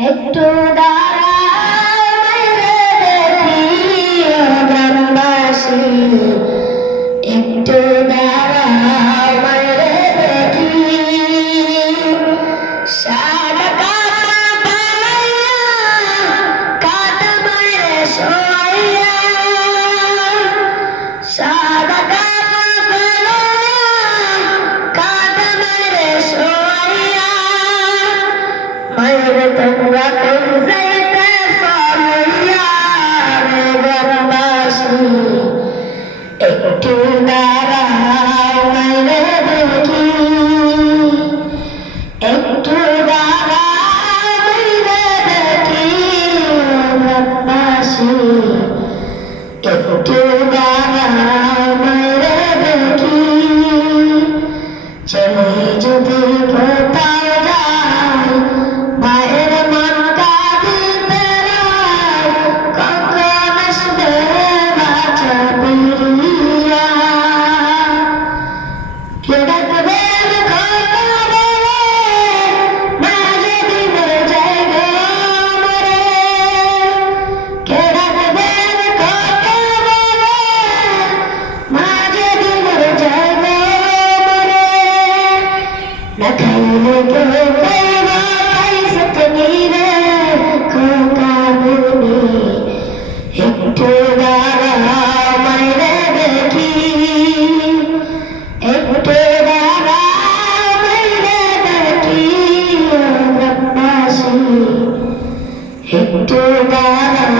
একটু দাঁড়াই একটু একটু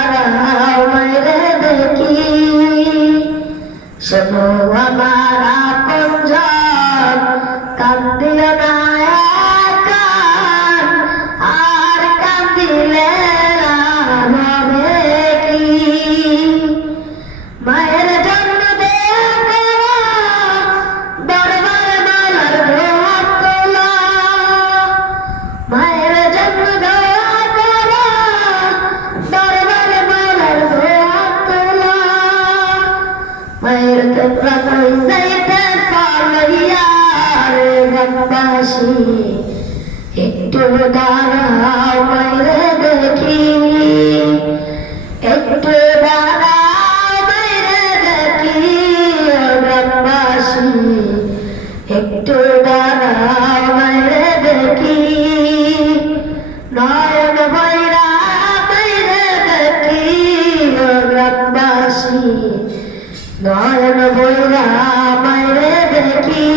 আসি একটু দাঁড়াও বাইরে দেখি একটু দাঁড়াও বাইরে দেখি গ্রামবাসী। একটু দাঁড়াও বাইরে দেখি। নয়ন বৈরা বাইরে দেখি গ্রামবাসী। নয়ন বৈরা বাইরে দেখি।